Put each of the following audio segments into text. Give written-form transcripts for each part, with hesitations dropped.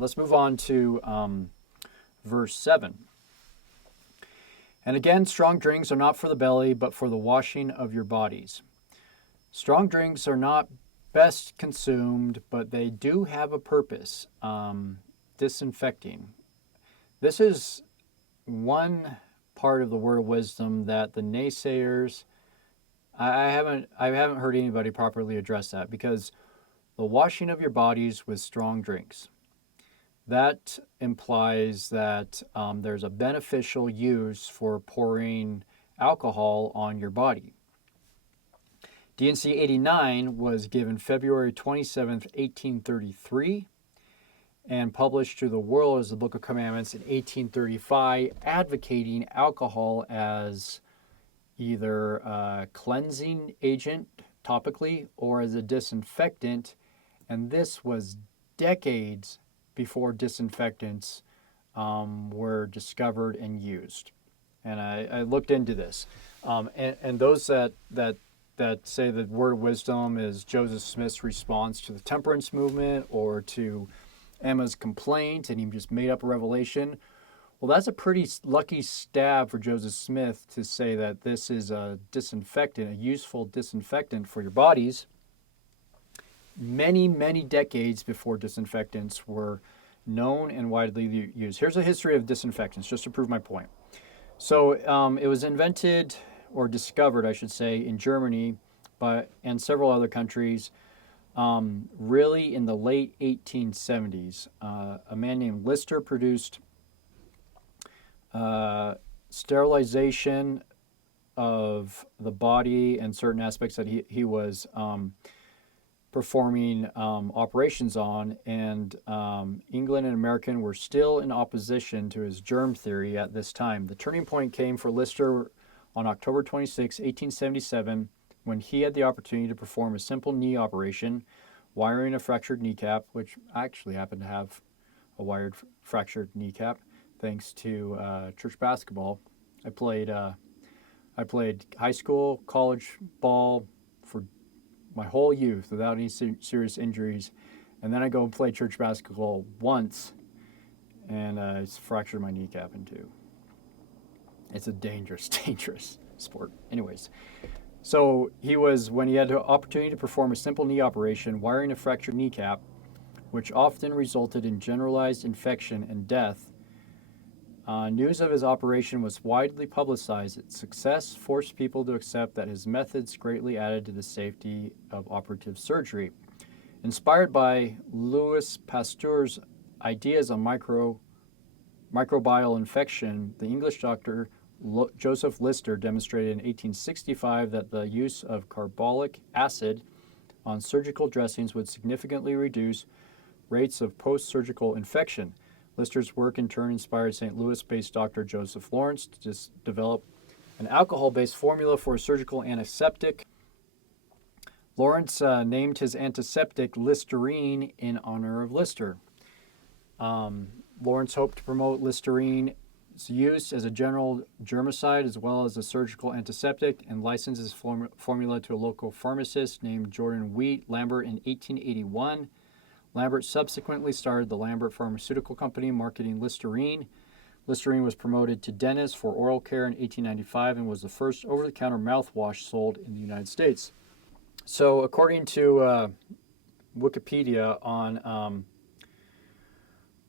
Let's move on to verse 7. And again, strong drinks are not for the belly, but for the washing of your bodies. Strong drinks are not best consumed, but they do have a purpose, disinfecting. This is one part of the word of wisdom that the naysayers, I haven't heard anybody properly address that, because the washing of your bodies with strong drinks. That implies that there's a beneficial use for pouring alcohol on your body. D&C 89 was given February 27th, 1833, and published to the world as the Book of Commandments in 1835, advocating alcohol as either a cleansing agent topically or as a disinfectant, and this was decades before disinfectants were discovered and used. And I looked into this. And those that say that word of wisdom is Joseph Smith's response to the temperance movement or to Emma's complaint, and he just made up a revelation. Well, that's a pretty lucky stab for Joseph Smith to say that this is a disinfectant, a useful disinfectant for your bodies, many, many decades before disinfectants were known and widely used. Here's a history of disinfectants, just to prove my point. So it was invented, or discovered, I should say, in Germany and several other countries, really in the late 1870s. A man named Lister produced sterilization of the body and certain aspects that he was performing operations on, and England and America were still in opposition to his germ theory at this time. The turning point came for Lister on October 26, 1877, when he had the opportunity to perform a simple knee operation, wiring a fractured kneecap, which I actually happened to have a wired fractured kneecap, thanks to church basketball. I played high school, college ball for my whole youth without any serious injuries, and then I go and play church basketball once, and I fractured my kneecap in two. It's a dangerous sport. Anyways, so when he had the opportunity to perform a simple knee operation, wiring a fractured kneecap, which often resulted in generalized infection and death. News of his operation was widely publicized. Its success forced people to accept that his methods greatly added to the safety of operative surgery. Inspired by Louis Pasteur's ideas on microbial infection, the English doctor Joseph Lister demonstrated in 1865 that the use of carbolic acid on surgical dressings would significantly reduce rates of post-surgical infection. Lister's work in turn inspired St. Louis-based Dr. Joseph Lawrence to develop an alcohol-based formula for a surgical antiseptic. Lawrence named his antiseptic Listerine in honor of Lister. Lawrence hoped to promote Listerine's use as a general germicide as well as a surgical antiseptic, and licensed his formula to a local pharmacist named Jordan Wheat Lambert in 1881. Lambert subsequently started the Lambert Pharmaceutical Company marketing Listerine. Listerine was promoted to dentists for oral care in 1895 and was the first over-the-counter mouthwash sold in the United States. So according to Wikipedia on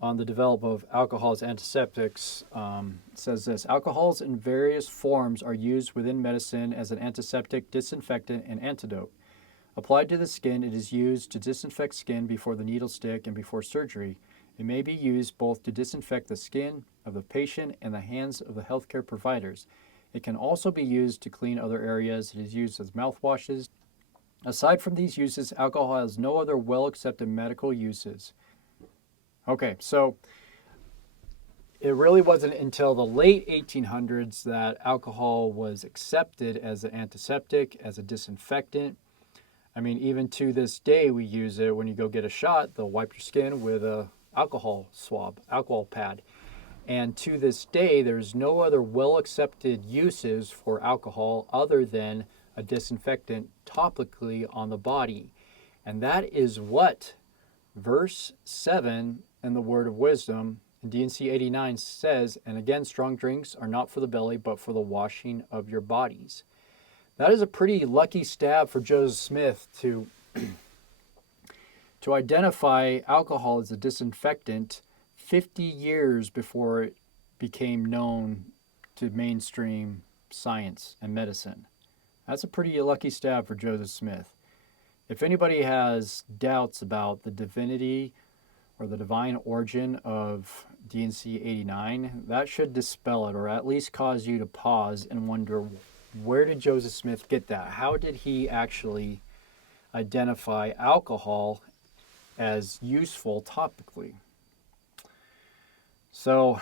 the development of alcohol as antiseptics, it says this: alcohols in various forms are used within medicine as an antiseptic, disinfectant, and antidote. Applied to the skin, it is used to disinfect skin before the needle stick and before surgery. It may be used both to disinfect the skin of the patient and the hands of the healthcare providers. It can also be used to clean other areas. It is used as mouthwashes. Aside from these uses, alcohol has no other well-accepted medical uses. Okay, so it really wasn't until the late 1800s that alcohol was accepted as an antiseptic, as a disinfectant. I mean, even to this day, we use it when you go get a shot. They'll wipe your skin with a alcohol swab, alcohol pad. And to this day, there's no other well-accepted uses for alcohol other than a disinfectant topically on the body. And that is what verse 7 and the word of wisdom. And D&C 89 says, and again, strong drinks are not for the belly, but for the washing of your bodies. That is a pretty lucky stab for Joseph Smith to identify alcohol as a disinfectant 50 years before it became known to mainstream science and medicine. That's a pretty lucky stab for Joseph Smith. If anybody has doubts about the divinity or the divine origin of D&C 89, that should dispel it, or at least cause you to pause and wonder, where did Joseph Smith get that? How did he actually identify alcohol as useful topically? So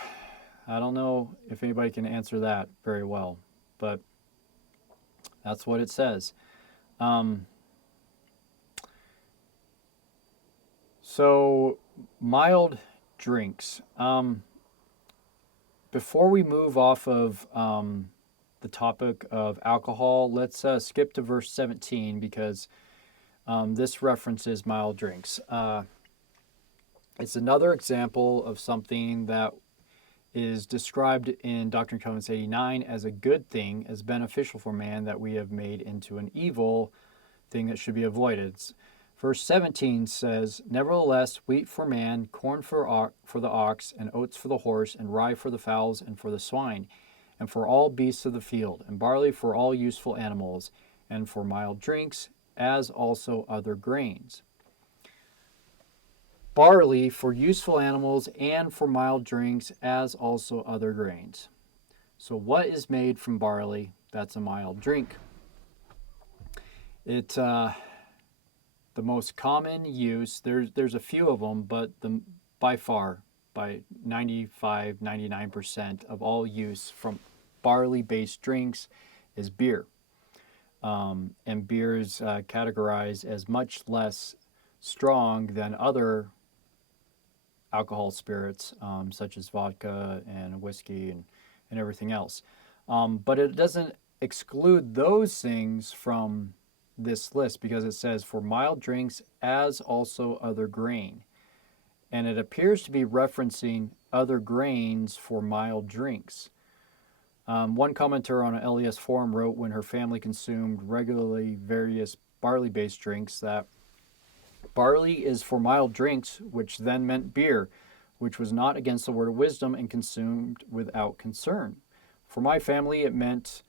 I don't know if anybody can answer that very well, but that's what it says. So mild drinks. Before we move off of the topic of alcohol, let's skip to verse 17, because this references mild drinks. It's another example of something that is described in Doctrine and Covenants 89 as a good thing, as beneficial for man, that we have made into an evil thing that should be avoided. Verse 17 says, nevertheless, wheat for man, corn for the ox, and oats for the horse, and rye for the fowls and for the swine, and for all beasts of the field, and barley for all useful animals, and for mild drinks, as also other grains. Barley for useful animals and for mild drinks, as also other grains. So what is made from barley that's a mild drink? The most common use, there's a few of them, but by 95, 99% of all use from barley-based drinks is beer. And beer is categorized as much less strong than other alcohol spirits, such as vodka and whiskey and everything else. But it doesn't exclude those things from this list, because it says for mild drinks, as also other grain. And it appears to be referencing other grains for mild drinks. One commenter on an LES forum wrote, when her family consumed regularly various barley-based drinks, that barley is for mild drinks, which then meant beer, which was not against the word of wisdom and consumed without concern. For my family, it meant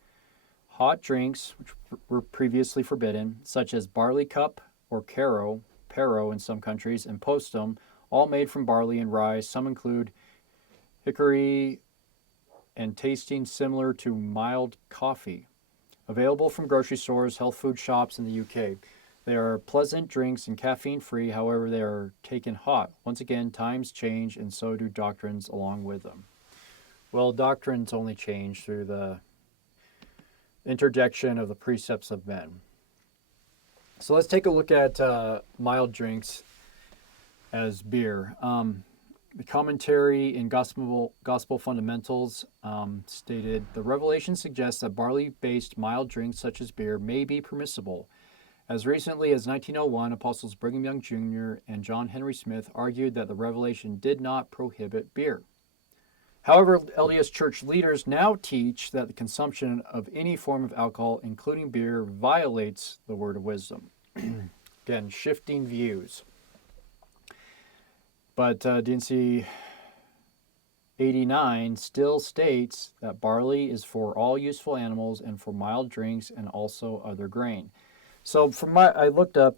hot drinks, which were previously forbidden, such as barley cup or pero in some countries, and postum, all made from barley and rye. Some include hickory and tasting similar to mild coffee. Available from grocery stores, health food shops in the UK. They are pleasant drinks and caffeine-free, however, they are taken hot. Once again, times change, and so do doctrines along with them. Well, doctrines only change through the interjection of the precepts of men. So let's take a look at mild drinks as beer. The commentary in Gospel Fundamentals stated, the revelation suggests that barley-based mild drinks such as beer may be permissible. As recently as 1901, Apostles Brigham Young Jr. and John Henry Smith argued that the revelation did not prohibit beer. However, LDS church leaders now teach that the consumption of any form of alcohol, including beer, violates the word of wisdom. Again, shifting views. But D&C 89 still states that barley is for all useful animals and for mild drinks and also other grain. So I looked up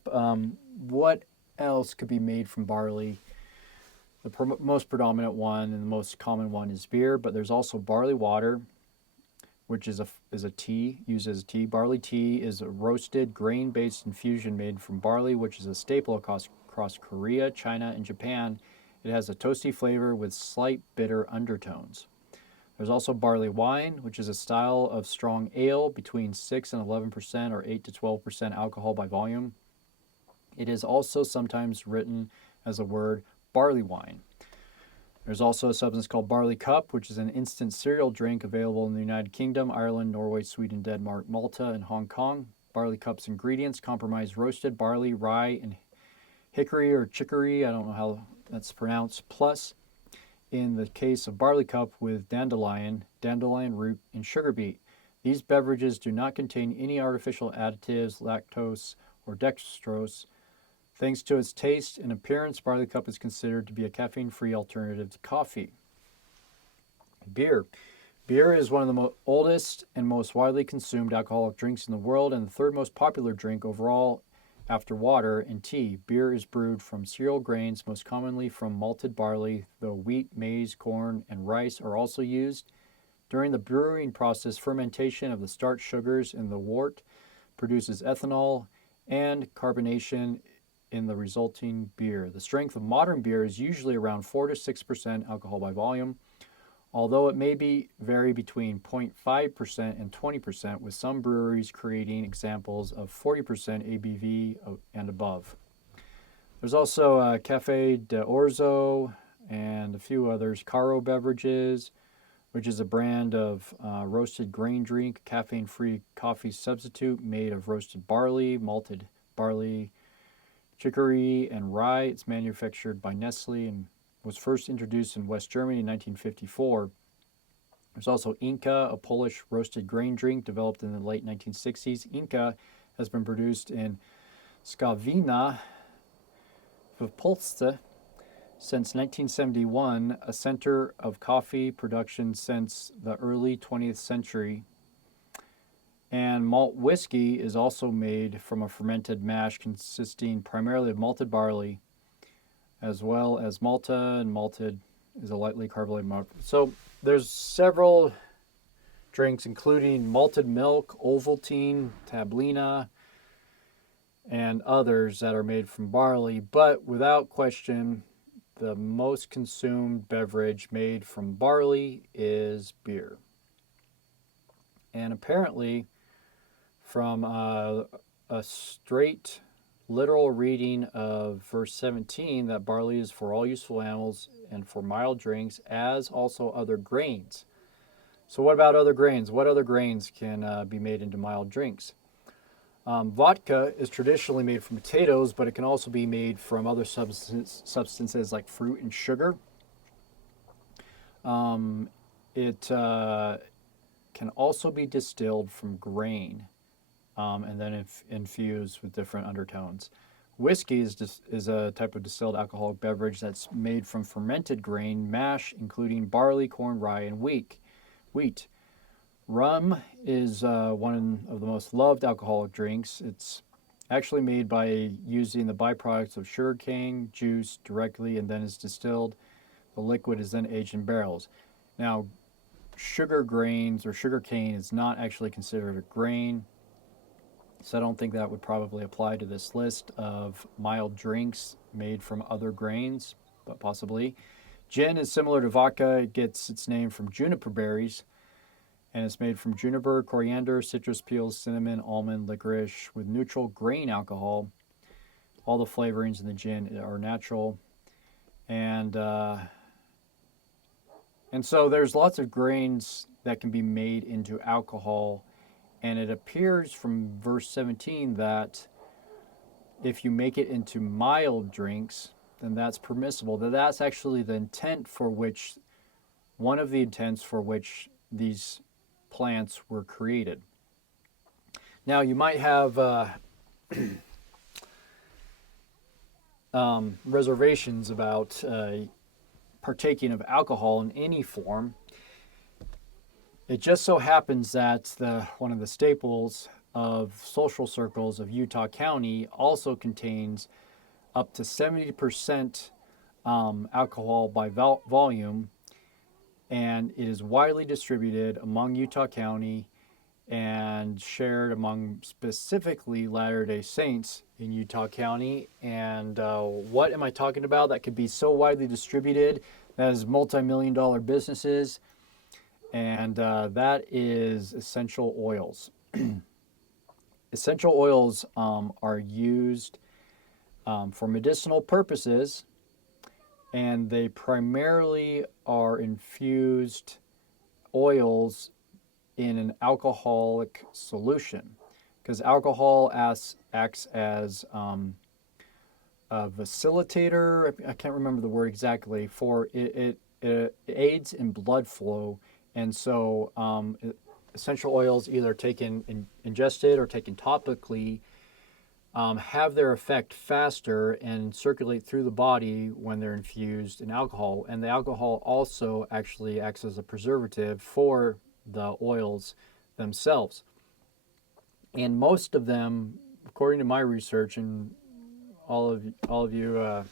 what else could be made from barley. The most predominant one and the most common one is beer, but there's also barley water, which is a tea, used as a tea. Barley tea is a roasted grain-based infusion made from barley, which is a staple across Korea, China, and Japan. It has a toasty flavor with slight bitter undertones. There's also barley wine, which is a style of strong ale between 6 and 11% or 8 to 12% alcohol by volume. It is also sometimes written as a word barley wine. There's also a substance called barley cup, which is an instant cereal drink available in the United Kingdom, Ireland, Norway, Sweden, Denmark, Malta, and Hong Kong. Barley cup's ingredients comprise roasted barley, rye, and hickory or chicory. I don't know how that's pronounced plus, in the case of barley cup with dandelion, dandelion root, and sugar beet. These beverages do not contain any artificial additives, lactose, or dextrose. Thanks to its taste and appearance, barley cup is considered to be a caffeine-free alternative to coffee. Beer. Beer is one of the oldest and most widely consumed alcoholic drinks in the world and the third most popular drink overall after water and tea. Beer is brewed from cereal grains, most commonly from malted barley, though wheat, maize, corn, and rice are also used. During the brewing process, fermentation of the starch sugars in the wort produces ethanol and carbonation in the resulting beer. The strength of modern beer is usually around 4 to 6% alcohol by volume, although it may vary between 0.5% and 20%, with some breweries creating examples of 40% ABV and above. There's also Café de Orzo and a few others. Caro Beverages, which is a brand of roasted grain drink, caffeine-free coffee substitute made of roasted barley, malted barley, chicory, and rye. It's manufactured by Nestle and was first introduced in West Germany in 1954. There's also Inca, a Polish roasted grain drink developed in the late 1960s. Inca has been produced in Skawina w Polsce since 1971, a center of coffee production since the early 20th century. And malt whiskey is also made from a fermented mash consisting primarily of malted barley, as well as Malta, and malted is a lightly carbonated malt. So there's several drinks, including malted milk, Ovaltine, Tablina, and others that are made from barley. But without question, the most consumed beverage made from barley is beer. And apparently, from a straight literal reading of verse 17, that barley is for all useful animals and for mild drinks, as also other grains. So what about other grains? What other grains can be made into mild drinks? Vodka is traditionally made from potatoes, but it can also be made from other substances like fruit and sugar. It can also be distilled from grain and then infused with different undertones. Whiskey is a type of distilled alcoholic beverage that's made from fermented grain mash, including barley, corn, rye, and wheat. Rum is one of the most loved alcoholic drinks. It's actually made by using the byproducts of sugarcane juice directly and then is distilled. The liquid is then aged in barrels. Now, sugar grains or sugarcane is not actually considered a grain, so I don't think that would probably apply to this list of mild drinks made from other grains, but possibly. Gin is similar to vodka. It gets its name from juniper berries, and it's made from juniper, coriander, citrus peels, cinnamon, almond, licorice, with neutral grain alcohol. All the flavorings in the gin are natural, and so there's lots of grains that can be made into alcohol, and it appears from verse 17 that if you make it into mild drinks, then that's permissible. That's actually the intent for which, one of the intents for which these plants were created. Now, you might have reservations about partaking of alcohol in any form. It just so happens that one of the staples of social circles of Utah County also contains up to 70% alcohol by volume, and it is widely distributed among Utah County and shared among specifically Latter-day Saints in Utah County. And what am I talking about that could be so widely distributed? That is multi-million-dollar businesses, and that is essential oils. Essential oils are used for medicinal purposes, and they primarily are infused oils in an alcoholic solution, because alcohol acts as facilitator. I can't remember the word exactly for it. It aids in blood flow, and so essential oils, either ingested or taken topically, have their effect faster and circulate through the body when they're infused in alcohol. And the alcohol also actually acts as a preservative for the oils themselves. And most of them, according to my research, and all of you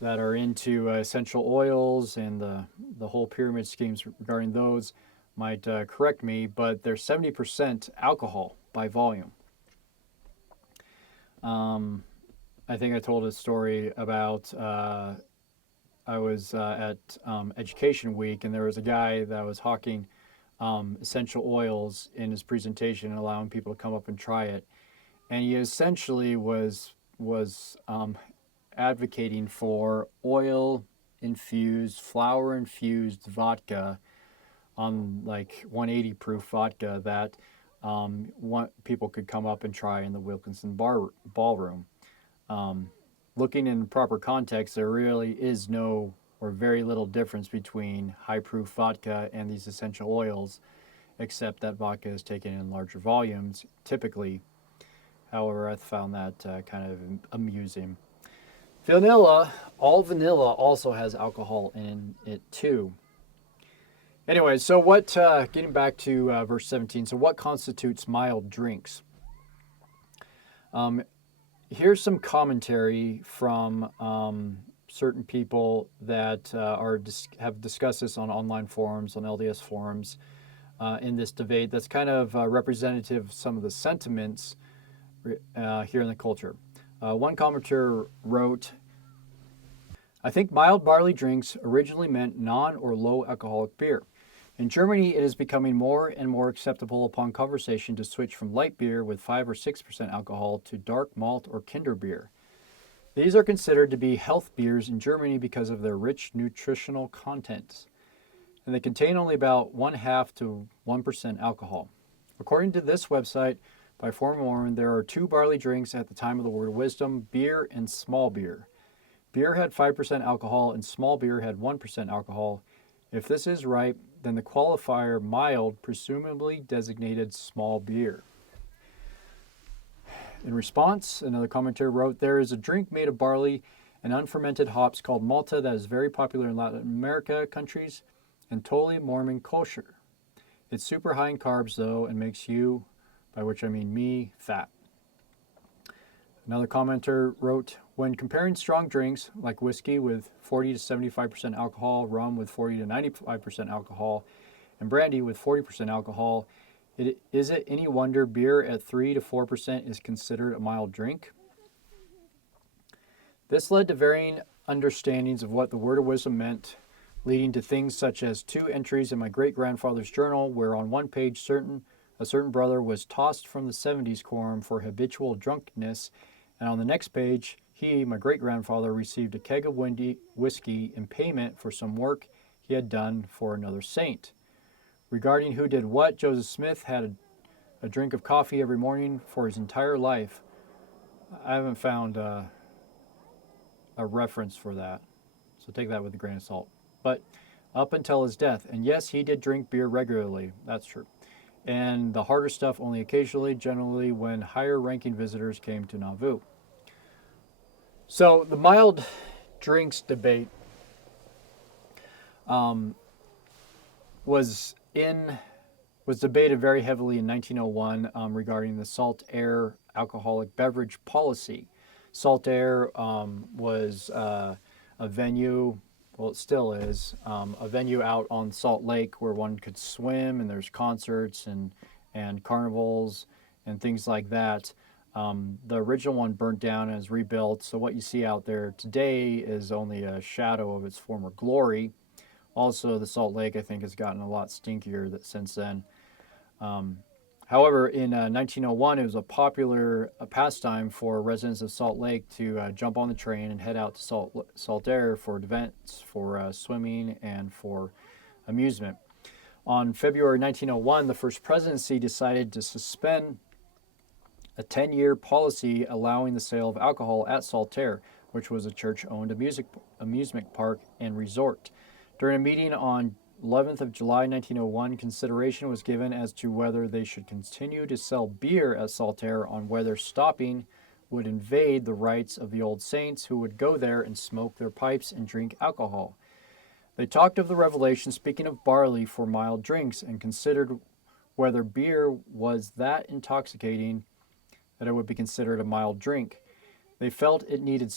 that are into essential oils and the whole pyramid schemes regarding those might correct me, but they're 70% alcohol by volume. I think I told a story about I was at Education Week, and there was a guy that was hawking essential oils in his presentation and allowing people to come up and try it. And he essentially was advocating for oil-infused, flour-infused vodka on like 180 proof vodka that people could come up and try in the Wilkinson ballroom. Looking in proper context, there really is no or very little difference between high proof vodka and these essential oils, except that vodka is taken in larger volumes typically. However, I found that kind of amusing. All vanilla also has alcohol in it too. Anyway, so getting back to verse 17, so what constitutes mild drinks? Here's some commentary from certain people that have discussed this on online forums, on LDS forums, in this debate that's kind of representative of some of the sentiments here in the culture. One commenter wrote, I think mild barley drinks originally meant non or low alcoholic beer. In Germany, it is becoming more and more acceptable upon conversation to switch from light beer with 5 or 6% alcohol to dark malt or Kinder beer. These are considered to be health beers in Germany because of their rich nutritional content, and they contain only about 0.5 to 1% alcohol. According to this website by Forum of Mormon, there are 2 barley drinks at the time of the Word of Wisdom, beer and small beer. Beer had 5% alcohol and small beer had 1% alcohol. If this is right, then the qualifier mild presumably designated small beer. In response, another commentator wrote, there is a drink made of barley and unfermented hops called Malta that is very popular in Latin America countries and totally Mormon kosher. It's super high in carbs though and makes you, by which I mean me, fat. Another commenter wrote, when comparing strong drinks like whiskey with 40 to 75% alcohol, rum with 40 to 95% alcohol, and brandy with 40% alcohol, is it any wonder beer at 3 to 4% is considered a mild drink? This led to varying understandings of what the Word of Wisdom meant, leading to things such as 2 entries in my great-grandfather's journal where on one page a certain brother was tossed from the 70s quorum for habitual drunkenness, and on the next page, he, my great-grandfather, received a keg of whiskey in payment for some work he had done for another saint. Regarding who did what, Joseph Smith had a drink of coffee every morning for his entire life. I haven't found a reference for that, so take that with a grain of salt. But up until his death, and yes, he did drink beer regularly, that's true. And the harder stuff only occasionally, generally when higher-ranking visitors came to Nauvoo. So the mild drinks debate was debated very heavily in 1901 regarding the salt air alcoholic beverage policy. Salt Air was a venue, well it still is, a venue out on Salt Lake where one could swim and there's concerts and carnivals and things like that. The original one burnt down and is rebuilt, so what you see out there today is only a shadow of its former glory. Also, the Salt Lake, I think, has gotten a lot stinkier since then. However, in 1901, it was a popular pastime for residents of Salt Lake to jump on the train and head out to Salt Air for events, for swimming, and for amusement. On February 1901, the First Presidency decided to suspend a 10-year policy allowing the sale of alcohol at Saltaire, which was a church-owned amusement park and resort. During a meeting on 11th of July 1901, consideration was given as to whether they should continue to sell beer at Saltaire, on whether stopping would invade the rights of the old saints who would go there and smoke their pipes and drink alcohol. They talked of the revelation speaking of barley for mild drinks, and considered whether beer was that intoxicating that it would be considered a mild drink. They felt it needed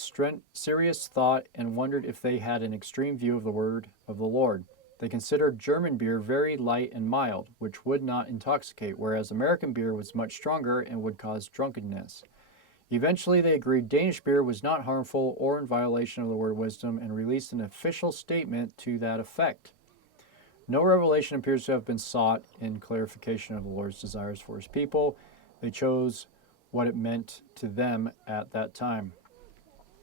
serious thought, and wondered if they had an extreme view of the word of the Lord. They considered German beer very light and mild, which would not intoxicate, whereas American beer was much stronger and would cause drunkenness. Eventually, they agreed Danish beer was not harmful or in violation of the word of wisdom, and released an official statement to that effect. No revelation appears to have been sought in clarification of the Lord's desires for his people. They chose what it meant to them at that time,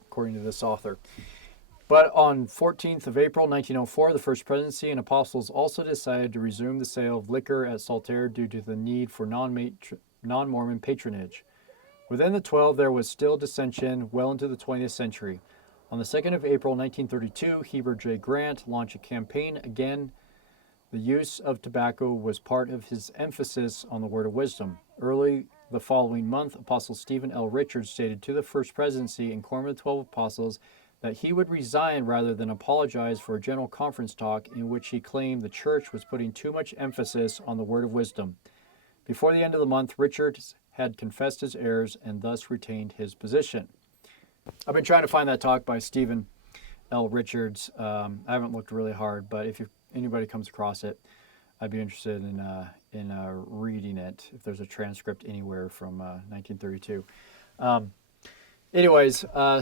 according to this author. But on 14th of April 1904, the First Presidency and Apostles also decided to resume the sale of liquor at Saltaire due to the need for non-Mormon patronage. Within the 12, there was still dissension well into the 20th century. On the 2nd of April 1932, Heber J. Grant launched a campaign again. The use of tobacco was part of his emphasis on the word of wisdom. Early the following month, Apostle Stephen L. Richards stated to the First Presidency and Quorum of the 12 Apostles that he would resign rather than apologize for a general conference talk in which he claimed the church was putting too much emphasis on the word of wisdom. Before the end of the month, Richards had confessed his errors and thus retained his position. I've been trying to find that talk by Stephen L. Richards. I haven't looked really hard, but if anybody comes across it, I'd be interested in reading it, if there's a transcript anywhere from 1932.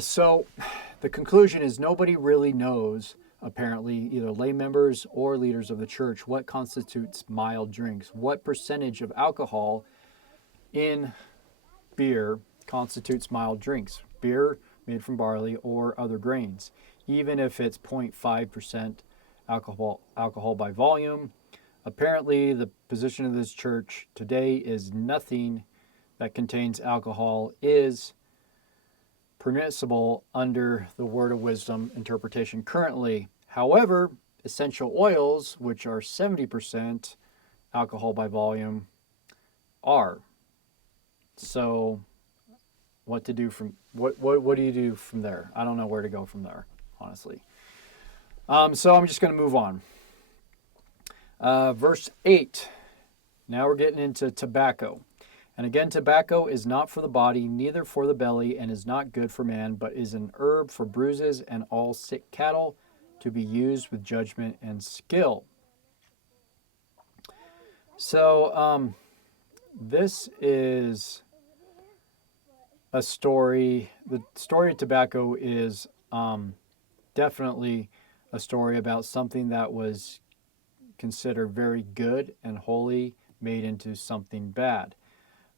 So the conclusion is nobody really knows, apparently, either lay members or leaders of the church, what constitutes mild drinks. What percentage of alcohol in beer constitutes mild drinks? Beer made from barley or other grains. Even if it's 0.5% alcohol by volume. Apparently, the position of this church today is nothing that contains alcohol is permissible under the word of wisdom interpretation currently. However, essential oils, which are 70% alcohol by volume, are. So what do you do from there? I don't know where to go from there, honestly. So I'm just going to move on. Verse 8. Now we're getting into tobacco. And again, tobacco is not for the body, neither for the belly, and is not good for man, but is an herb for bruises and all sick cattle, to be used with judgment and skill. So this is a story. The story of tobacco is definitely a story about something that was considered very good and holy, made into something bad.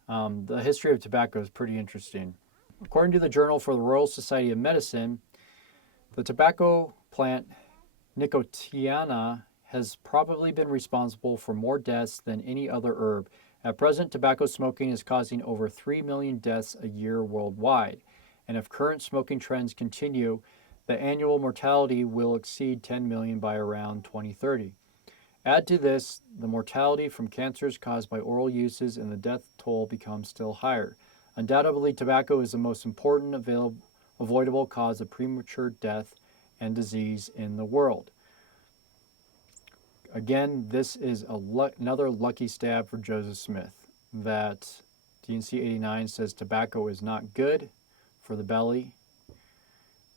The history of tobacco is pretty interesting. According to the Journal for the Royal Society of Medicine, the tobacco plant Nicotiana has probably been responsible for more deaths than any other herb. At present, tobacco smoking is causing over 3 million deaths a year worldwide. And if current smoking trends continue, the annual mortality will exceed 10 million by around 2030. Add to this the mortality from cancers caused by oral uses, and the death toll becomes still higher. Undoubtedly, tobacco is the most important avoidable cause of premature death and disease in the world. Again, this is another lucky stab for Joseph Smith, that D&C 89 says tobacco is not good for the belly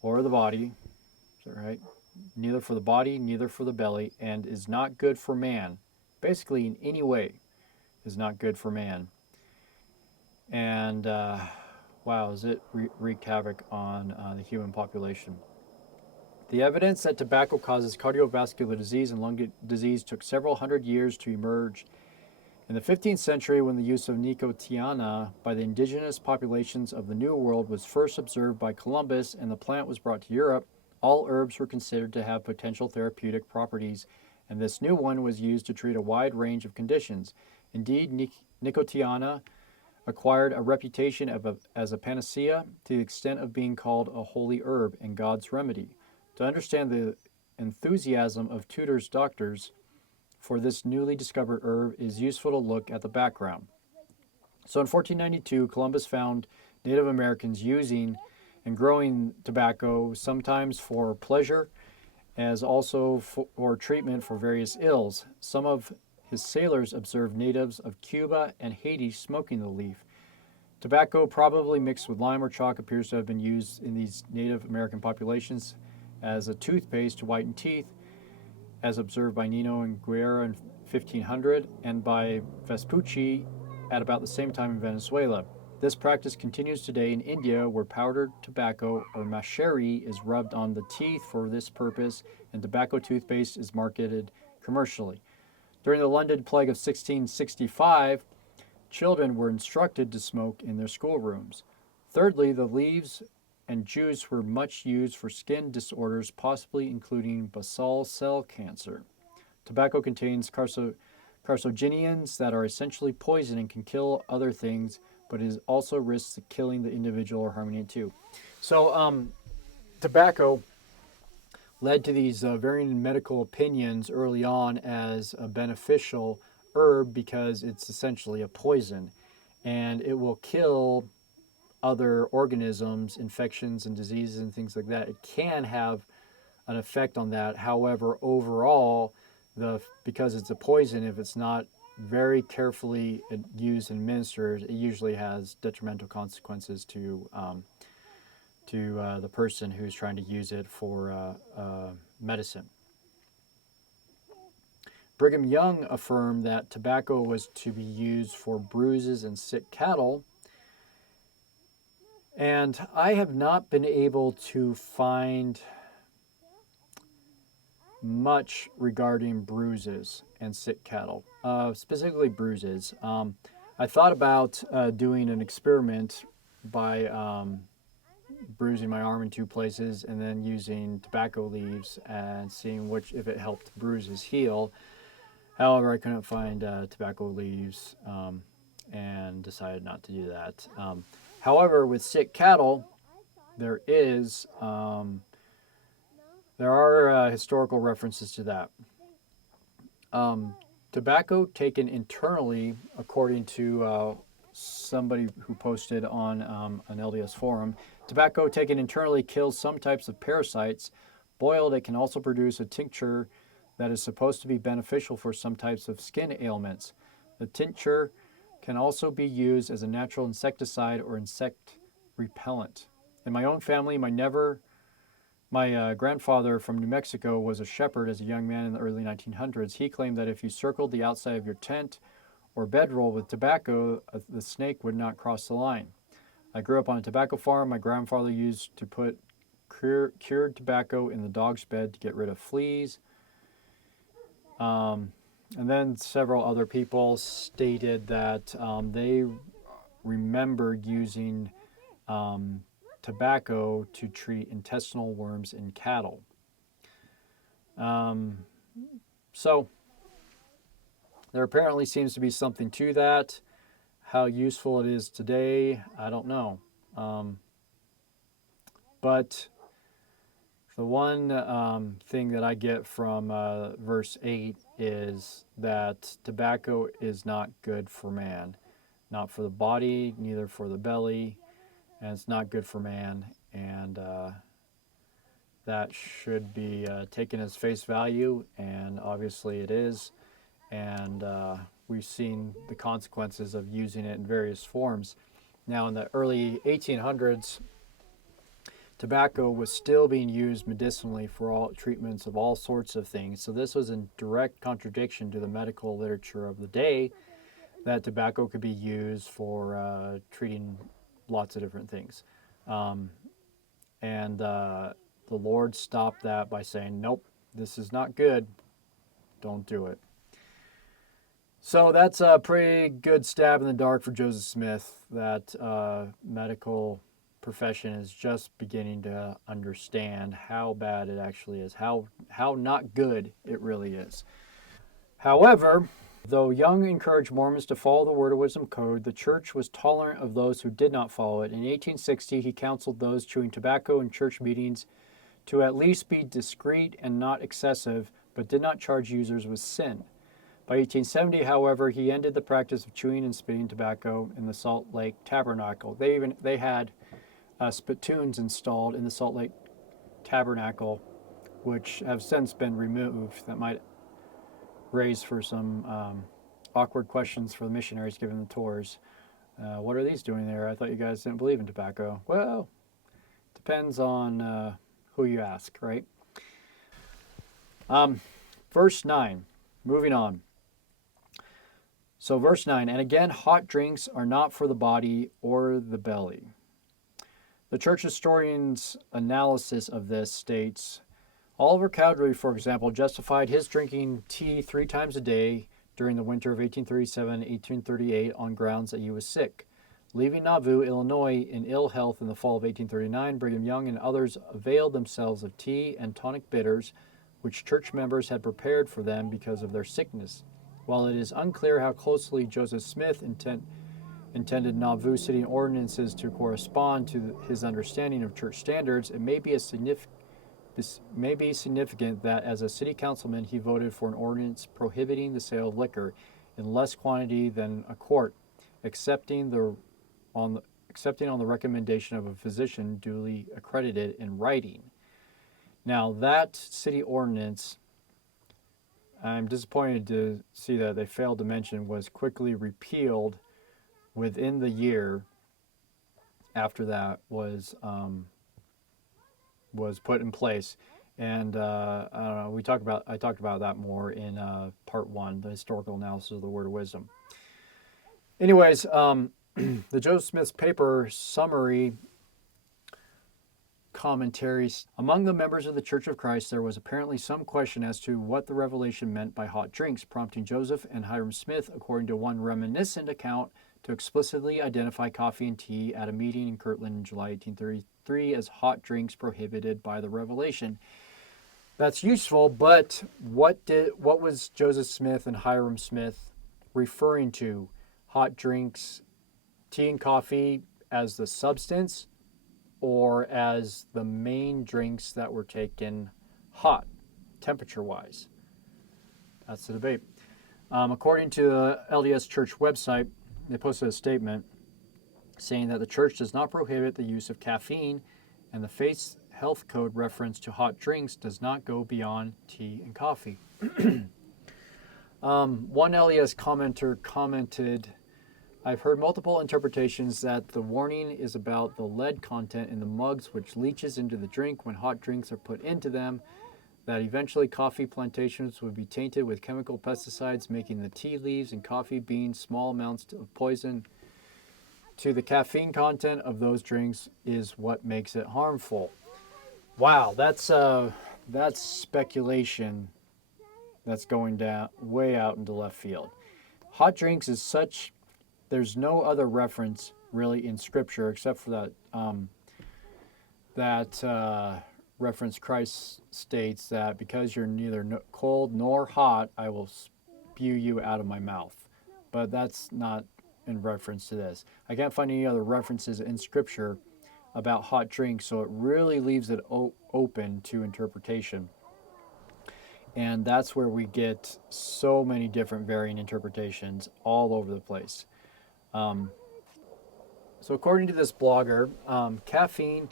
or the body. Is that right? Neither for the body, neither for the belly, and is not good for man. Basically, in any way, is not good for man. And, wow, does it wreak havoc on the human population. The evidence that tobacco causes cardiovascular disease and lung disease took several hundred years to emerge. In the 15th century, when the use of Nicotiana by the indigenous populations of the New World was first observed by Columbus and the plant was brought to Europe, all herbs were considered to have potential therapeutic properties, and this new one was used to treat a wide range of conditions. Indeed, Nicotiana acquired a reputation as a panacea to the extent of being called a holy herb and God's remedy. To understand the enthusiasm of Tudor's doctors for this newly discovered herb, it is useful to look at the background. So in 1492, Columbus found Native Americans using and growing tobacco, sometimes for pleasure, as also for treatment for various ills. Some of his sailors observed natives of Cuba and Haiti smoking the leaf. Tobacco, probably mixed with lime or chalk, appears to have been used in these Native American populations as a toothpaste to whiten teeth, as observed by Nino and Guerra in 1500 and by Vespucci at about the same time in Venezuela. This practice continues today in India, where powdered tobacco or masheri is rubbed on the teeth for this purpose, and tobacco toothpaste is marketed commercially. During the London Plague of 1665, children were instructed to smoke in their schoolrooms. Thirdly, the leaves and juice were much used for skin disorders, possibly including basal cell cancer. Tobacco contains carcinogens that are essentially poison and can kill other things, but it also risks killing the individual or harming it too. So, tobacco led to these varying medical opinions early on as a beneficial herb because it's essentially a poison and it will kill other organisms, infections and diseases and things like that. It can have an effect on that. However, overall, because it's a poison, if it's not very carefully used and administered, it usually has detrimental consequences to the person who's trying to use it for medicine. Brigham Young affirmed that tobacco was to be used for bruises and sick cattle, and I have not been able to find much regarding bruises and sick cattle, specifically bruises. I thought about doing an experiment by bruising my arm in two places and then using tobacco leaves and seeing if it helped bruises heal. However, I couldn't find tobacco leaves and decided not to do that. However, with sick cattle, there are historical references to that. Tobacco taken internally, according to somebody who posted on an LDS forum, tobacco taken internally kills some types of parasites. Boiled, it can also produce a tincture that is supposed to be beneficial for some types of skin ailments. The tincture can also be used as a natural insecticide or insect repellent. In my own family, my grandfather from New Mexico was a shepherd as a young man in the early 1900s. He claimed that if you circled the outside of your tent or bedroll with tobacco, the snake would not cross the line. I grew up on a tobacco farm. My grandfather used to put cured tobacco in the dog's bed to get rid of fleas. And then several other people stated that they remembered using tobacco to treat intestinal worms in cattle. So there apparently seems to be something to that. How useful it is today, I don't know. But the one thing that I get from verse 8 is that tobacco is not good for man. Not for the body, neither for the belly, and it's not good for man. And that should be taken as face value, and obviously it is. And we've seen the consequences of using it in various forms. Now, in the early 1800s, tobacco was still being used medicinally for all treatments of all sorts of things. So this was in direct contradiction to the medical literature of the day, that tobacco could be used for treating lots of different things. And the Lord stopped that by saying, nope, this is not good. Don't do it. So that's a pretty good stab in the dark for Joseph Smith, that medical profession is just beginning to understand how bad it actually is, how not good it really is. However, Though Young encouraged Mormons to follow the Word of Wisdom code, the church was tolerant of those who did not follow it. In 1860, he counseled those chewing tobacco in church meetings to at least be discreet and not excessive, but did not charge users with sin. By 1870, however, he ended the practice of chewing and spitting tobacco in the Salt Lake Tabernacle. They had spittoons installed in the Salt Lake Tabernacle, which have since been removed. That might raise for some awkward questions for the missionaries giving the tours. What are these doing there? I thought you guys didn't believe in tobacco. Well, depends on who you ask, right? Verse 9, moving on. So verse 9, and again, hot drinks are not for the body or the belly. The church historian's analysis of this states, Oliver Cowdery, for example, justified his drinking tea 3 times a day during the winter of 1837-1838 on grounds that he was sick. Leaving Nauvoo, Illinois, in ill health in the fall of 1839, Brigham Young and others availed themselves of tea and tonic bitters, which church members had prepared for them because of their sickness. While it is unclear how closely Joseph Smith intended Nauvoo city ordinances to correspond to his understanding of church standards, it may be significant that as a city councilman he voted for an ordinance prohibiting the sale of liquor in less quantity than a quart, excepting on the recommendation of a physician duly accredited in writing. Now that city ordinance, I'm disappointed to see that they failed to mention, was quickly repealed within the year after that was put in place. And I don't know, I talked about that more in part 1, the historical analysis of the Word of Wisdom. Anyways, the Joseph Smith's paper summary commentaries. Among the members of the Church of Christ, there was apparently some question as to what the revelation meant by hot drinks, prompting Joseph and Hiram Smith, according to one reminiscent account, to explicitly identify coffee and tea at a meeting in Kirtland in July 1833 as hot drinks prohibited by the revelation. That's useful, but what was Joseph Smith and Hiram Smith referring to? Hot drinks, tea and coffee as the substance, or as the main drinks that were taken hot, temperature-wise? That's the debate. According to the LDS Church website, they posted a statement saying that the church does not prohibit the use of caffeine, and the Faith Health Code reference to hot drinks does not go beyond tea and coffee. One LDS commenter commented, I've heard multiple interpretations that the warning is about the lead content in the mugs, which leaches into the drink when hot drinks are put into them, that eventually coffee plantations would be tainted with chemical pesticides, making the tea leaves and coffee beans small amounts of poison to the caffeine content of those drinks is what makes it harmful. Wow, that's speculation that's going down way out into left field. Hot drinks is such, there's no other reference really in Scripture except for that reference Christ states that because you're neither cold nor hot, I will spew you out of my mouth. But that's not in reference to this. I can't find any other references in Scripture about hot drinks, so it really leaves it open to interpretation. And that's where we get so many different varying interpretations all over the place. So according to this blogger, caffeine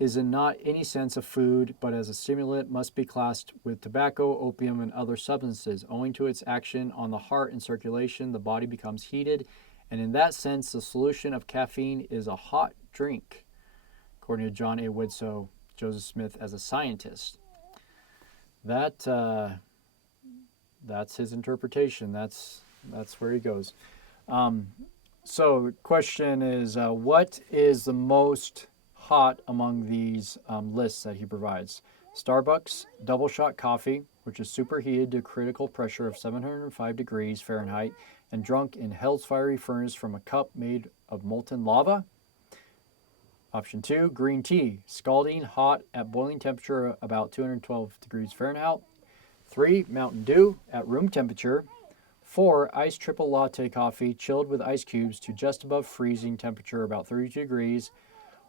is in not any sense a food, but as a stimulant must be classed with tobacco, opium, and other substances. Owing to its action on the heart and circulation, the body becomes heated, and in that sense, the solution of caffeine is a hot drink, according to John A. Widsoe, Joseph Smith as a scientist. That's his interpretation. That's where he goes. So the question is, what is the most hot among these lists that he provides? Starbucks double shot coffee, which is superheated to a critical pressure of 705 degrees Fahrenheit and drunk in hell's fiery furnace from a cup made of molten lava. Option 2, green tea, scalding hot at boiling temperature about 212 degrees Fahrenheit. 3, Mountain Dew at room temperature. 4. Iced triple latte coffee chilled with ice cubes to just above freezing temperature, about 32 degrees.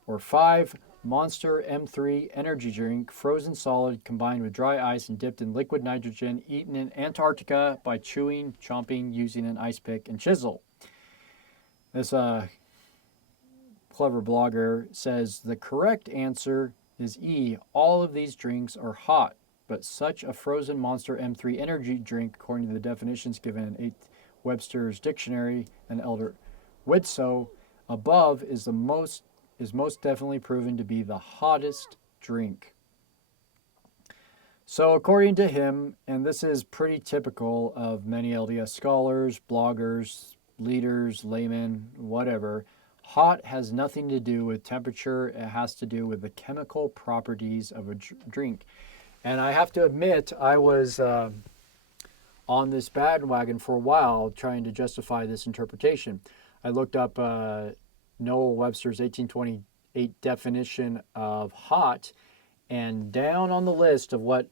Or 5. Monster M3 energy drink, frozen solid combined with dry ice and dipped in liquid nitrogen, eaten in Antarctica by chewing, chomping, using an ice pick and chisel. This clever blogger says the correct answer is E. All of these drinks are hot, but such a frozen Monster M3 energy drink, according to the definitions given in 8th Webster's Dictionary and Elder Widsoe above, is most definitely proven to be the hottest drink. So according to him, and this is pretty typical of many LDS scholars, bloggers, leaders, laymen, whatever, hot has nothing to do with temperature. It has to do with the chemical properties of a drink. And I have to admit, I was on this bandwagon for a while trying to justify this interpretation. I looked up Noah Webster's 1828 definition of hot, and down on the list of what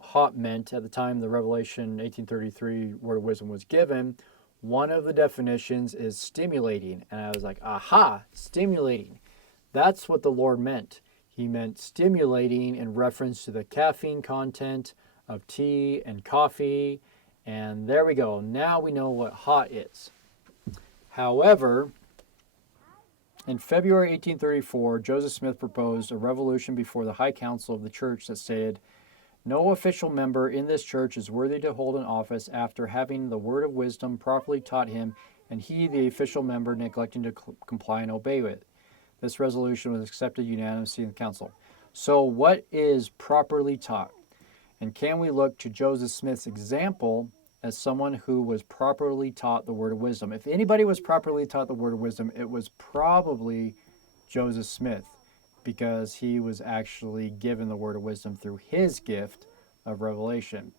hot meant at the time the Revelation 1833 Word of Wisdom was given, one of the definitions is stimulating. And I was like, aha, stimulating. That's what the Lord meant. He meant stimulating in reference to the caffeine content of tea and coffee. And there we go. Now we know what hot is. However, in February 1834, Joseph Smith proposed a revolution before the High Council of the Church that stated, no official member in this church is worthy to hold an office after having the word of wisdom properly taught him, and he, the official member, neglecting to comply and obey it. This resolution was accepted unanimously in the council. So what is properly taught? And can we look to Joseph Smith's example as someone who was properly taught the word of wisdom? If anybody was properly taught the word of wisdom, it was probably Joseph Smith, because he was actually given the word of wisdom through his gift of revelation.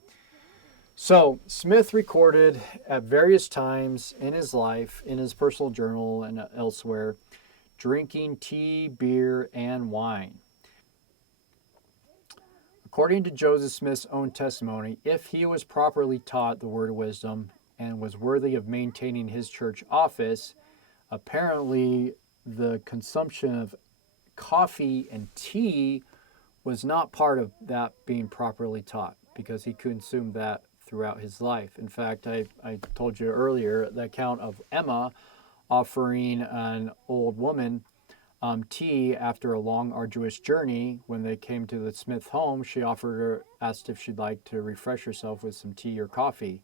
So Smith recorded at various times in his life, in his personal journal and elsewhere, drinking tea, beer, and wine. According to Joseph Smith's own testimony, if he was properly taught the word of wisdom and was worthy of maintaining his church office, apparently the consumption of coffee and tea was not part of that being properly taught, because he consumed that throughout his life. In fact, I told you earlier the account of Emma offering an old woman tea after a long, arduous journey. When they came to the Smith home, she asked if she'd like to refresh herself with some tea or coffee.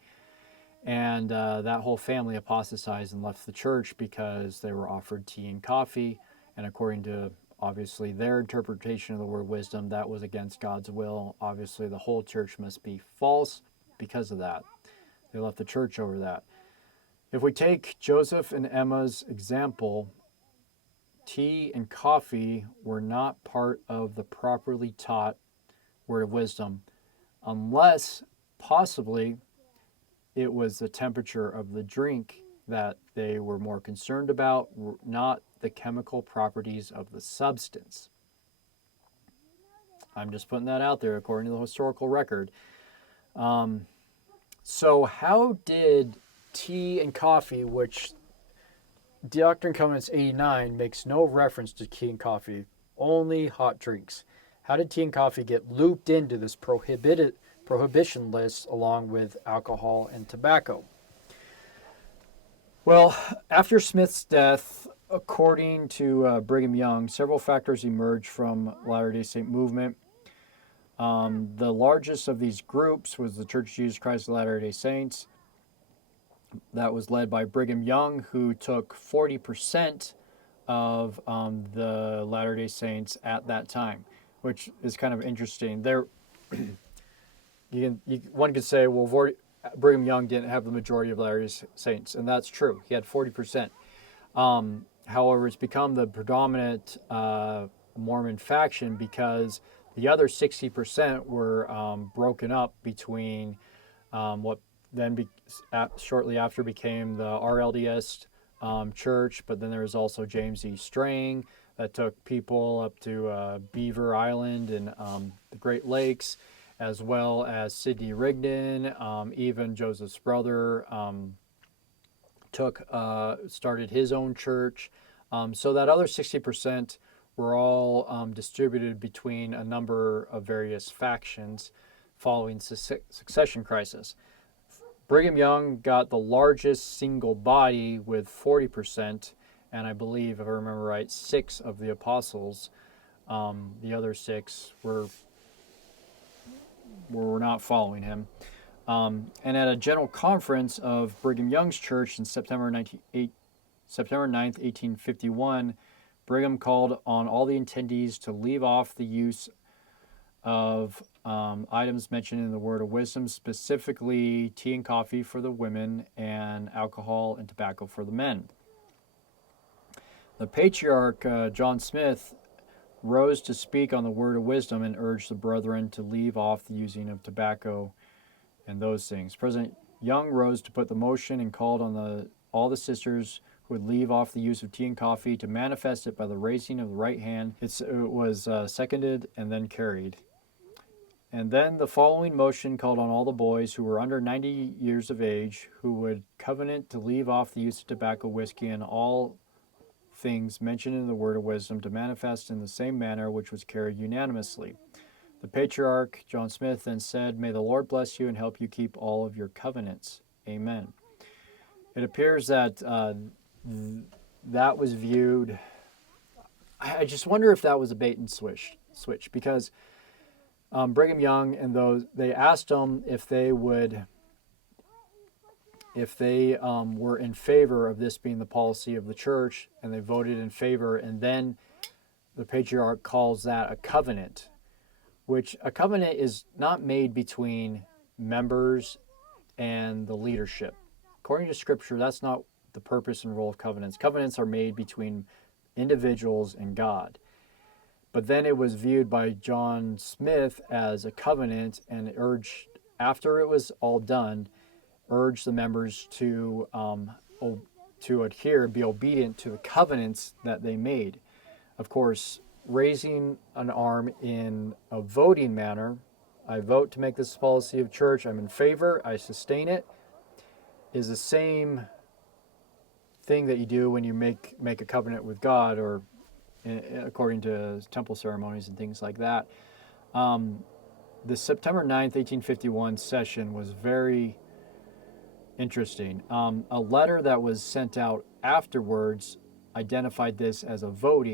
And that whole family apostatized and left the church because they were offered tea and coffee. And according to obviously their interpretation of the word wisdom, that was against God's will. Obviously the whole church must be false because of that. They left the church over that. If we take Joseph and Emma's example, tea and coffee were not part of the properly taught word of wisdom, unless possibly it was the temperature of the drink that they were more concerned about, not the chemical properties of the substance. I'm just putting that out there according to the historical record. So how did tea and coffee, which Doctrine and Covenants 89 makes no reference to tea and coffee, only hot drinks, how did tea and coffee get looped into this prohibition list along with alcohol and tobacco? Well, after Smith's death, according to Brigham Young, several factors emerged from Latter-day Saint movement. The largest of these groups was the Church of Jesus Christ of Latter-day Saints. That was led by Brigham Young, who took 40% of the Latter-day Saints at that time, which is kind of interesting. One could say, well, Brigham Young didn't have the majority of Latter-day Saints, and that's true. He had 40%. However, it's become the predominant Mormon faction because the other 60% were broken up between what then shortly after became the RLDS church, but then there was also James E. Strang that took people up to Beaver Island and the Great Lakes, as well as Sidney Rigdon, even Joseph's brother started his own church. So that other 60% were all distributed between a number of various factions following succession crisis. Brigham Young got the largest single body with 40%, and I believe, if I remember right, 6 of the apostles. The other 6 were not following him. And at a general conference of Brigham Young's church in September 9th, 1851, Brigham called on all the attendees to leave off the use of items mentioned in the Word of Wisdom, specifically tea and coffee for the women and alcohol and tobacco for the men. The patriarch, John Smith, rose to speak on the Word of Wisdom and urged the brethren to leave off the using of tobacco and those things. President Young rose to put the motion and called on all the sisters who would leave off the use of tea and coffee to manifest it by the raising of the right hand. It was seconded and then carried. And then the following motion called on all the boys who were under 90 years of age who would covenant to leave off the use of tobacco, whiskey, and all things mentioned in the Word of Wisdom to manifest in the same manner, which was carried unanimously. The patriarch, John Smith, then said, "May the Lord bless you and help you keep all of your covenants. Amen." It appears that that was viewed... I just wonder if that was a bait and switch because Brigham Young and those, they asked them if they were in favor of this being the policy of the church, and they voted in favor, and then the patriarch calls that a covenant, which a covenant is not made between members and the leadership. According to Scripture, that's not the purpose and role of covenants. Covenants are made between individuals and God. But then it was viewed by John Smith as a covenant and urged, after it was all done, urged the members to adhere, be obedient to the covenants that they made. Of course, raising an arm in a voting manner, I vote to make this policy of church, I'm in favor, I sustain it, is the same thing that you do when you make a covenant with God, or according to temple ceremonies and things like that. The September 9th, 1851 session was very interesting. A letter that was sent out afterwards identified this as a vote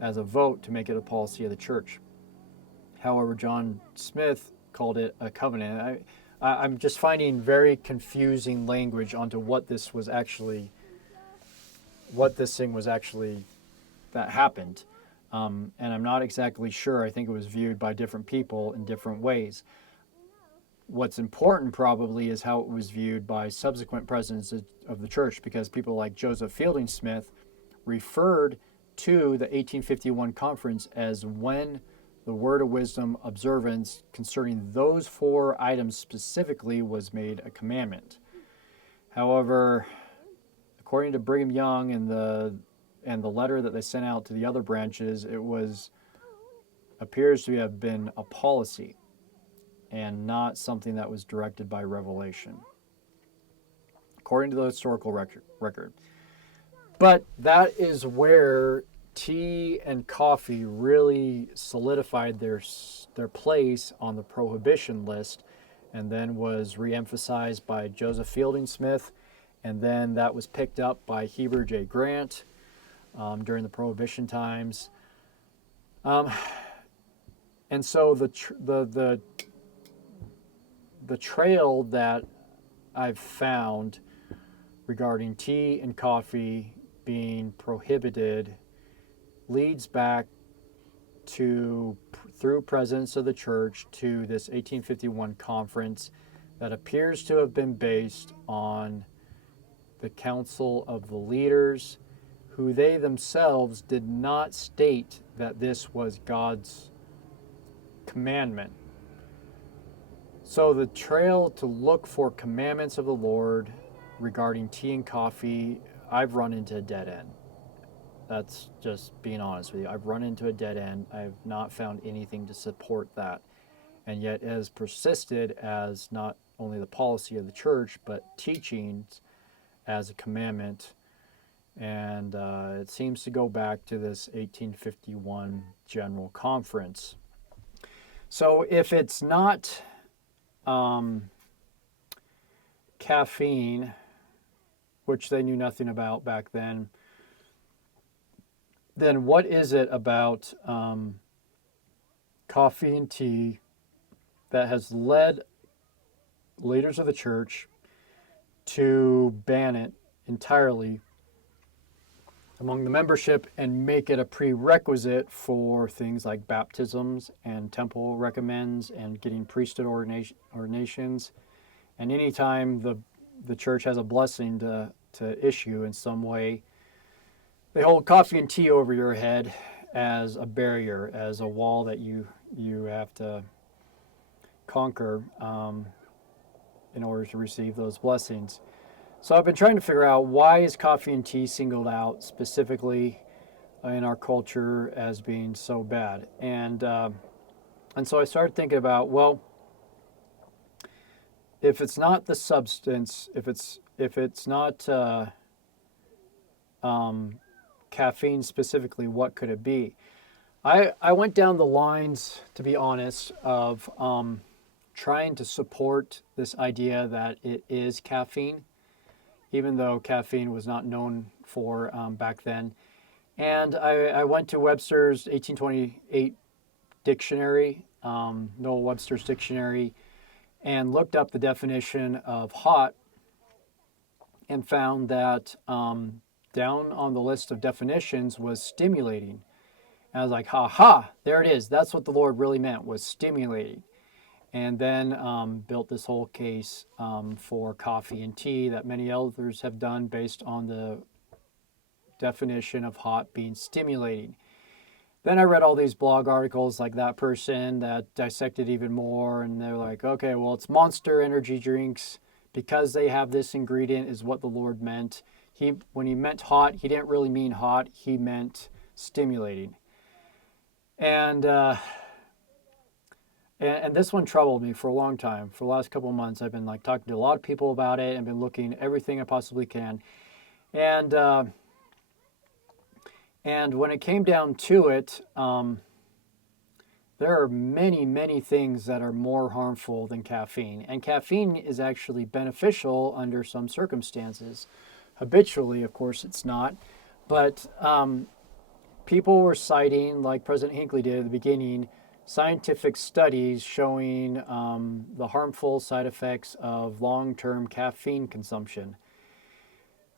to make it a policy of the church. However, John Smith called it a covenant. I'm just finding very confusing language onto what this thing was actually that happened. And I'm not exactly sure. I think it was viewed by different people in different ways. What's important probably is how it was viewed by subsequent presidents of the church, because people like Joseph Fielding Smith referred to the 1851 conference as when the Word of Wisdom observance concerning those 4 items specifically was made a commandment. However, according to Brigham Young and the letter that they sent out to the other branches, it appears to have been a policy and not something that was directed by revelation, according to the historical record. But that is where tea and coffee really solidified their place on the prohibition list, and then was re-emphasized by Joseph Fielding Smith, and then that was picked up by Heber J. Grant during the Prohibition times. And so the trail that I've found regarding tea and coffee being prohibited leads back through presidents of the church to this 1851 conference that appears to have been based on the Council of the Leaders, who they themselves did not state that this was God's commandment. So the trail to look for commandments of the Lord regarding tea and coffee, I've run into a dead end. That's just being honest with you. I've run into a dead end. I've not found anything to support that. and yet has persisted as not only the policy of the church, but teachings as a commandment. And it seems to go back to this 1851 General Conference. So if it's not caffeine, which they knew nothing about back then what is it about coffee and tea that has led leaders of the church to ban it entirely among the membership and make it a prerequisite for things like baptisms and temple recommends and getting priesthood ordinations? And anytime the church has a blessing to issue in some way, they hold coffee and tea over your head as a barrier, as a wall that you have to conquer in order to receive those blessings. So I've been trying to figure out, why is coffee and tea singled out specifically in our culture as being so bad? And so I started thinking about, well, if it's not the substance, if it's not caffeine specifically, what could it be? I went down the lines, to be honest, of trying to support this idea that it is caffeine, even though caffeine was not known for back then. And I went to Webster's 1828 dictionary, Noel Webster's dictionary, and looked up the definition of hot and found that down on the list of definitions was stimulating. And I was like, there it is. That's what the Lord really meant, was stimulating. And then built this whole case for coffee and tea that many elders have done based on the definition of hot being stimulating. Then I read all these blog articles like that person that dissected even more, and they're like, okay, well, it's Monster energy drinks because they have this ingredient is what the Lord meant. When he meant hot, he didn't really mean hot. He meant stimulating. And this one troubled me for a long time. For the last couple of months, I've been like talking to a lot of people about it and been looking everything I possibly can. And when it came down to it, there are many, many things that are more harmful than caffeine. And caffeine is actually beneficial under some circumstances. Habitually, of course, it's not. But people were citing, like President Hinckley did at the beginning, scientific studies showing the harmful side effects of long-term caffeine consumption.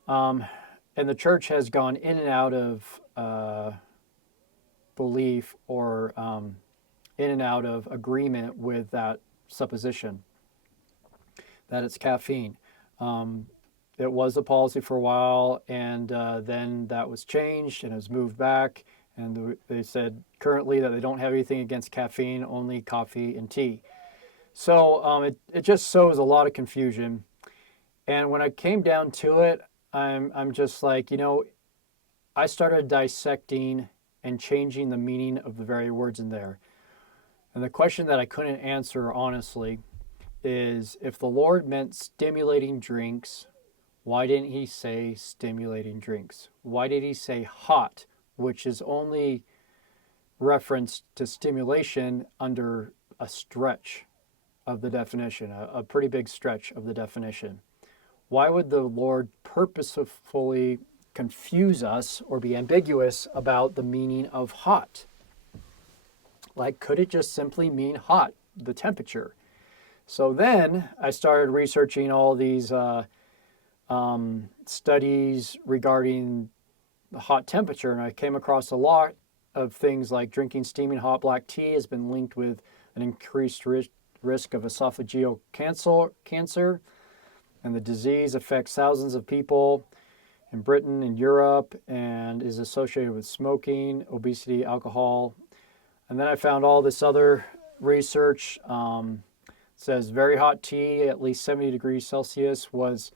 And the church has gone in and out of belief or in and out of agreement with that supposition that it's caffeine. It was a policy for a while, and then that was changed and it was moved back. And they said currently that they don't have anything against caffeine, only coffee and tea. So it just sows a lot of confusion. And when I came down to it, I'm just like, I started dissecting and changing the meaning of the very words in there. And the question that I couldn't answer honestly is, if the Lord meant stimulating drinks, why didn't he say stimulating drinks? Why did he say hot, which is only referenced to stimulation under a stretch of the definition, a pretty big stretch of the definition? Why would the Lord purposefully confuse us or be ambiguous about the meaning of hot? Like, could it just simply mean hot, the temperature? So then I started researching all these studies regarding the hot temperature, and I came across a lot of things like drinking steaming hot black tea has been linked with an increased risk of esophageal cancer, and the disease affects thousands of people in Britain and Europe and is associated with smoking, obesity, alcohol. And then I found all this other research. Says very hot tea, at least 70 degrees Celsius, was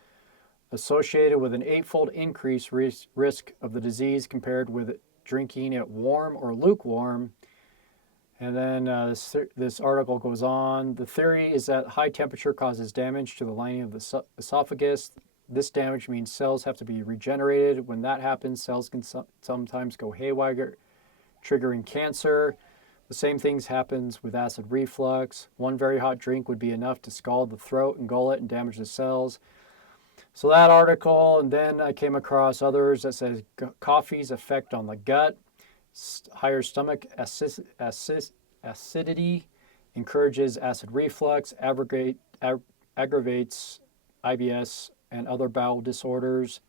associated with an 8-fold increased risk of the disease compared with drinking it warm or lukewarm. And then this article goes on. The theory is that high temperature causes damage to the lining of the esophagus. This damage means cells have to be regenerated. When that happens, cells can sometimes go haywire, triggering cancer. The same things happens with acid reflux. One very hot drink would be enough to scald the throat and gullet and damage the cells. So that article, and then I came across others that says coffee's effect on the gut, higher stomach acidity, encourages acid reflux, aggravates IBS and other bowel disorders,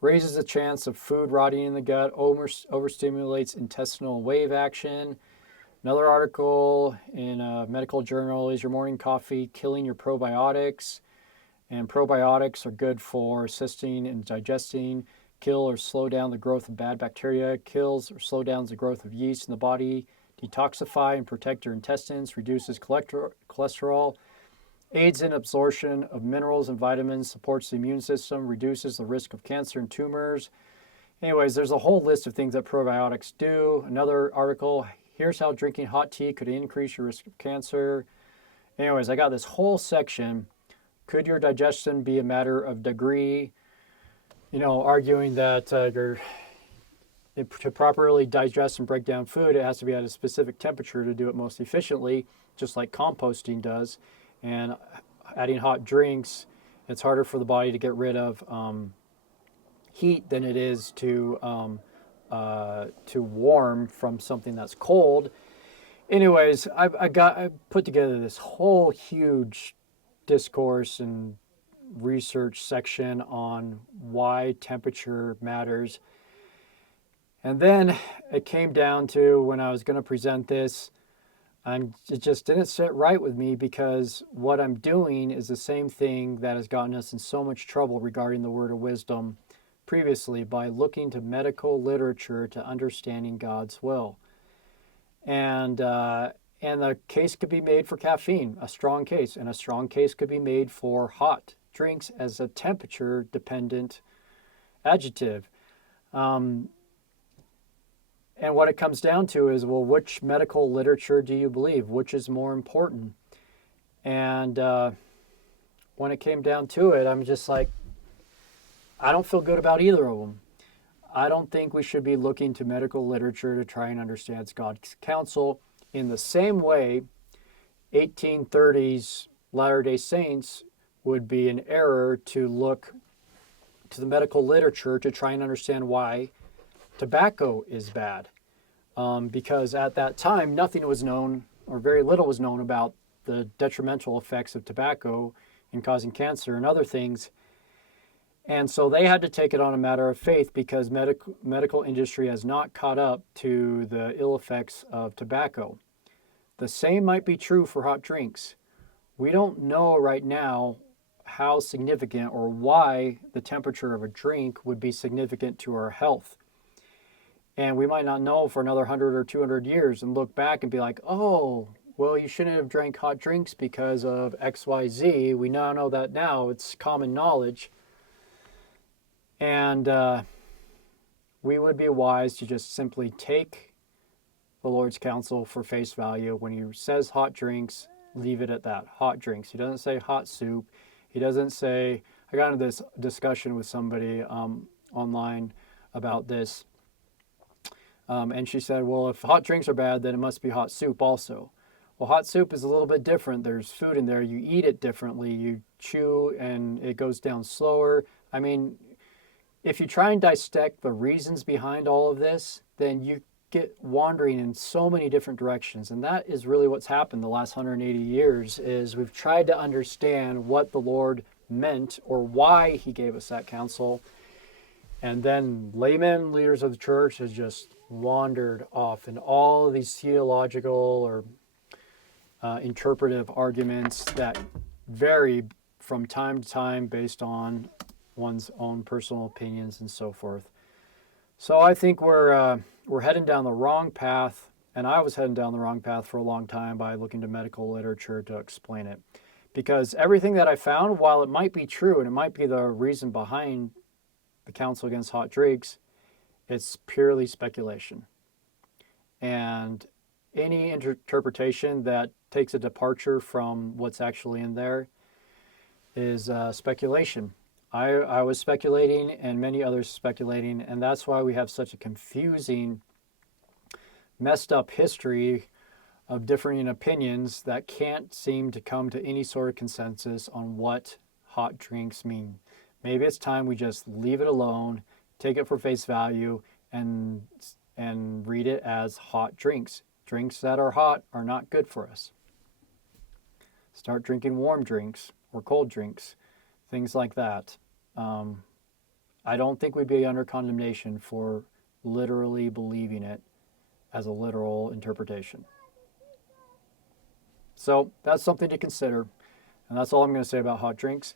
raises the chance of food rotting in the gut, overstimulates intestinal wave action. Another article in a medical journal, is your morning coffee killing your probiotics? And probiotics are good for assisting in digesting, kill or slow down the growth of bad bacteria, kills or slow down the growth of yeast in the body, detoxify and protect your intestines, reduces cholesterol, aids in absorption of minerals and vitamins, supports the immune system, reduces the risk of cancer and tumors. Anyways, there's a whole list of things that probiotics do. Another article, here's how drinking hot tea could increase your risk of cancer. Anyways, I got this whole section. Could your digestion be a matter of degree? Arguing that to properly digest and break down food, it has to be at a specific temperature to do it most efficiently, just like composting does. And adding hot drinks, it's harder for the body to get rid of heat than it is to warm from something that's cold. Anyways, I put together this whole huge discourse and research section on why temperature matters. And then it came down to when I was going to present this, and it just didn't sit right with me, because what I'm doing is the same thing that has gotten us in so much trouble regarding the word of wisdom previously, by looking to medical literature to understanding God's will. And the case could be made for caffeine, a strong case, and a strong case could be made for hot drinks as a temperature-dependent adjective. And what it comes down to is, well, which medical literature do you believe? Which is more important? And when it came down to it, I'm just like, I don't feel good about either of them. I don't think we should be looking to medical literature to try and understand God's counsel. In the same way, 1830s Latter-day Saints would be an error to look to the medical literature to try and understand why tobacco is bad. Because at that time, nothing was known, or very little was known, about the detrimental effects of tobacco in causing cancer and other things. And so they had to take it on a matter of faith, because medical industry has not caught up to the ill effects of tobacco. The same might be true for hot drinks. We don't know right now how significant or why the temperature of a drink would be significant to our health. And we might not know for another 100 or 200 years and look back and be like, oh, well, you shouldn't have drank hot drinks because of XYZ. We now know that now. It's common knowledge. And we would be wise to just simply take the Lord's counsel for face value. When he says hot drinks, leave it at that, hot drinks. He doesn't say hot soup. He doesn't say, I got into this discussion with somebody online about this. And she said, well, if hot drinks are bad, then it must be hot soup also. Well, hot soup is a little bit different. There's food in there. You eat it differently. You chew and it goes down slower. I mean, if you try and dissect the reasons behind all of this, then you get wandering in so many different directions. And that is really what's happened the last 180 years, is we've tried to understand what the Lord meant or why he gave us that counsel. And then laymen, leaders of the church, has just wandered off in all of these theological or interpretive arguments that vary from time to time based on one's own personal opinions and so forth. So I think we're heading down the wrong path, and I was heading down the wrong path for a long time by looking to medical literature to explain it. Because everything that I found, while it might be true and it might be the reason behind the counsel against hot drinks, it's purely speculation. And any interpretation that takes a departure from what's actually in there is speculation. I was speculating, and many others speculating, and that's why we have such a confusing, messed up history of differing opinions that can't seem to come to any sort of consensus on what hot drinks mean. Maybe it's time we just leave it alone, take it for face value, and read it as hot drinks. Drinks that are hot are not good for us. Start drinking warm drinks or cold drinks, things like that. I don't think we'd be under condemnation for literally believing it as a literal interpretation. So that's something to consider. And that's all I'm going to say about hot drinks.